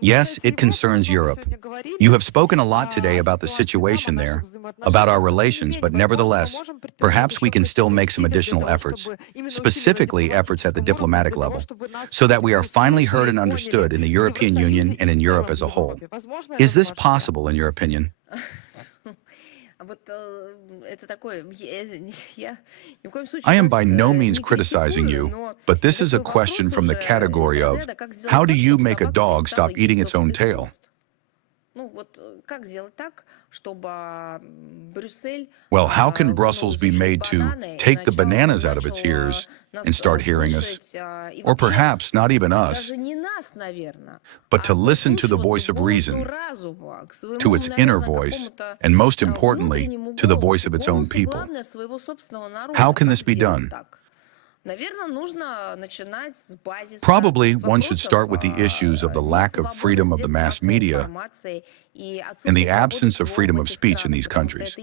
Yes, it concerns Europe. You have spoken a lot today about the situation there, about our relations, but nevertheless, perhaps we can still make some additional efforts, specifically efforts at the diplomatic level, so that we are finally heard and understood in the European Union and in Europe as a whole. Is this possible, in your opinion? I am by no means criticizing you, but this is a question from the category of, how do you make a dog stop eating its own tail? Well, how can Brussels be made to take the bananas out of its ears and start hearing us? Or perhaps not even us, but to listen to the voice of reason, to its inner voice, and most importantly, to the voice of its own people. How can this be done? Probably one should start with the issues of the lack of freedom of the mass media and the absence of freedom of speech in these countries.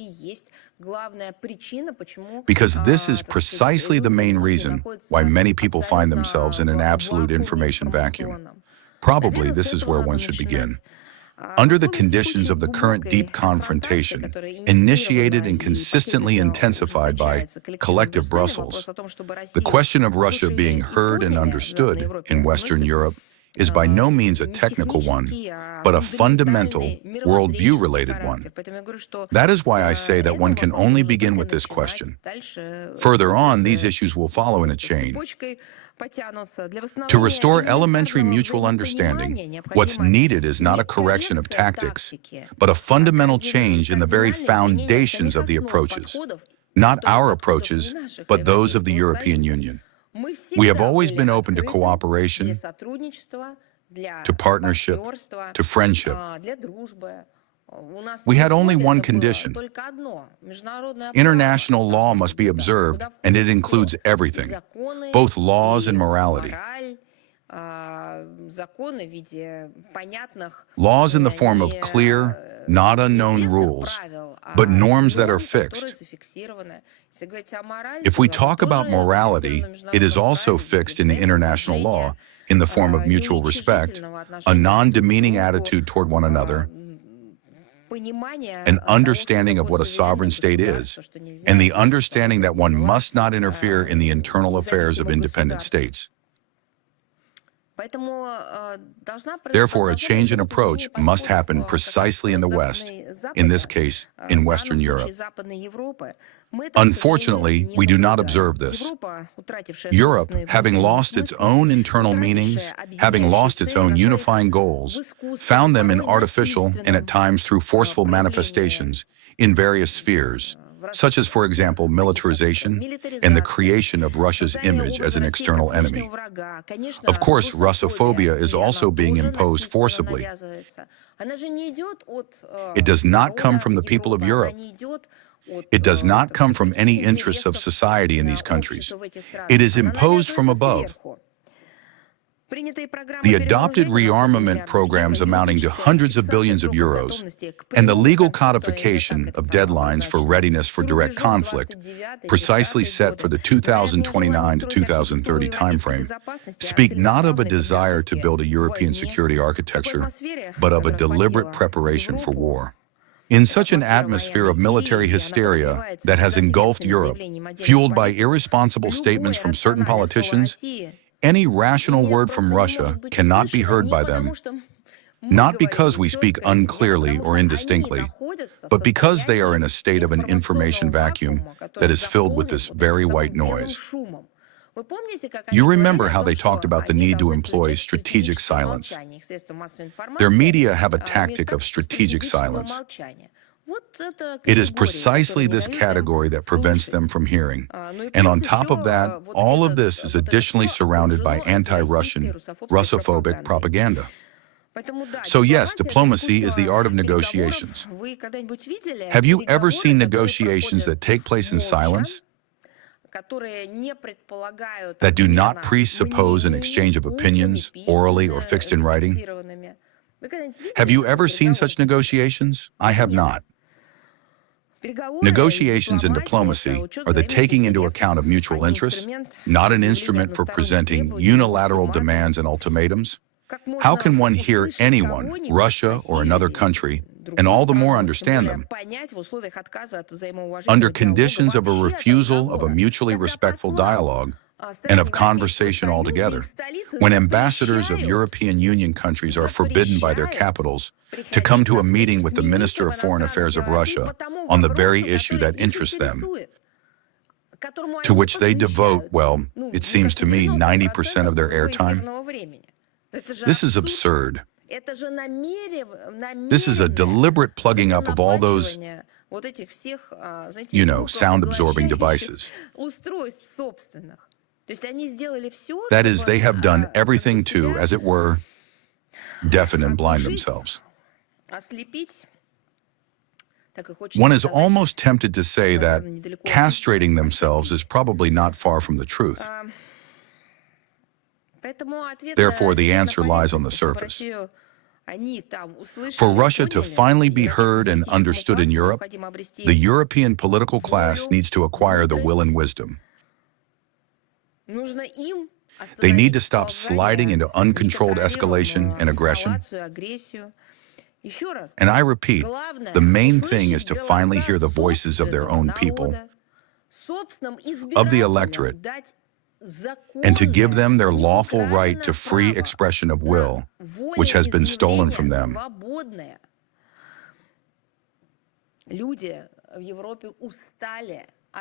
Because this is precisely the main reason why many people find themselves in an absolute information vacuum. Probably this is where one should begin. Under the conditions of the current deep confrontation, initiated and consistently intensified by collective Brussels, the question of Russia being heard and understood in Western Europe is by no means a technical one, but a fundamental, worldview-related one. That is why I say that one can only begin with this question. Further on, these issues will follow in a chain. To restore elementary mutual understanding, what's needed is not a correction of tactics, but a fundamental change in the very foundations of the approaches. Not our approaches, but those of the European Union. We have always been open to cooperation, to partnership, to friendship. We had only one condition. International law must be observed, and it includes everything, both laws and morality. Laws in the form of clear, not unknown rules, but norms that are fixed. If we talk about morality, it is also fixed in the international law in the form of mutual respect, a non-demeaning attitude toward one another, an understanding of what a sovereign state is, and the understanding that one must not interfere in the internal affairs of independent states. Therefore, a change in approach must happen precisely in the West, in this case, in Western Europe. Unfortunately, we do not observe this. Europe, having lost its own internal meanings, having lost its own unifying goals, found them in artificial and at times through forceful manifestations in various spheres, such as, for example, militarization and the creation of Russia's image as an external enemy. Of course, Russophobia is also being imposed forcibly. It does not come from the people of Europe. It does not come from any interests of society in these countries. It is imposed from above. The adopted rearmament programs amounting to hundreds of billions of euros and the legal codification of deadlines for readiness for direct conflict, precisely set for the 2029 to 2030 timeframe, speak not of a desire to build a European security architecture, but of a deliberate preparation for war. In such an atmosphere of military hysteria that has engulfed Europe, fueled by irresponsible statements from certain politicians, any rational word from Russia cannot be heard by them, not because we speak unclearly or indistinctly, but because they are in a state of an information vacuum that is filled with this very white noise. You remember how they talked about the need to employ strategic silence. Their media have a tactic of strategic silence. It is precisely this category that prevents them from hearing. And on top of that, all of this is additionally surrounded by anti-Russian, Russophobic propaganda. So yes, diplomacy is the art of negotiations. Have you ever seen negotiations that take place in silence? That do not presuppose an exchange of opinions, orally or fixed in writing? Have you ever seen such negotiations? I have not. Negotiations in diplomacy are the taking into account of mutual interests, not an instrument for presenting unilateral demands and ultimatums. How can one hear anyone, Russia or another country, and all the more understand them, under conditions of a refusal of a mutually respectful dialogue and of conversation altogether, when ambassadors of European Union countries are forbidden by their capitals to come to a meeting with the Minister of Foreign Affairs of Russia on the very issue that interests them, to which they devote, well, it seems to me, 90% of their airtime? This is absurd. This is a deliberate plugging up of all those, sound-absorbing devices. That is, they have done everything to, as it were, deafen and blind themselves. One is almost tempted to say that castrating themselves is probably not far from the truth. Therefore, the answer lies on the surface. For Russia to finally be heard and understood in Europe, the European political class needs to acquire the will and wisdom. They need to stop sliding into uncontrolled escalation and aggression. And I repeat, the main thing is to finally hear the voices of their own people, of the electorate, and to give them their lawful right to free expression of will, which has been stolen from them.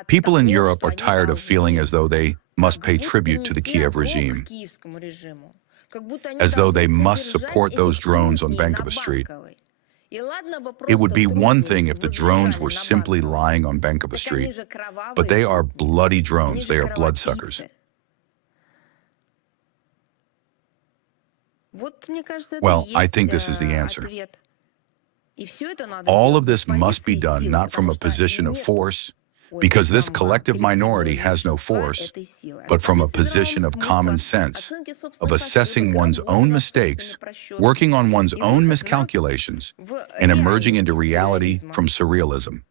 People in Europe are tired of feeling as though they must pay tribute to the Kiev regime, as though they must support those drones on Bankova Street. It would be one thing if the drones were simply lying on Bankova Street, but they are bloody drones, they are bloodsuckers. Well, I think this is the answer. All of this must be done not from a position of force, because this collective minority has no force, but from a position of common sense, of assessing one's own mistakes, working on one's own miscalculations, and emerging into reality from surrealism.